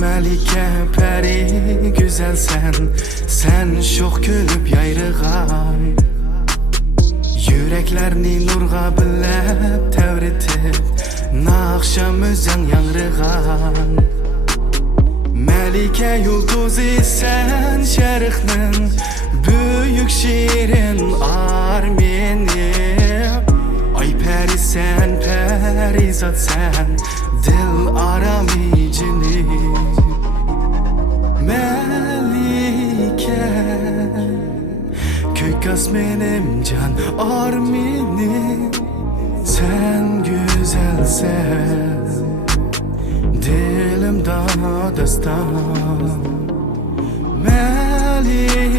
Melike peri güzel sen şox gülüp yayrıgan Yüreklerini nurga bilep tevritip Nakşam özden yanrıgan Melike yulduzi sen şeriknin Büyük şiirin armeni Ay peri sen perizat sen Dil aramicini Melike Kökas benim can armini Sen güzelsen Dilim daha destan Melike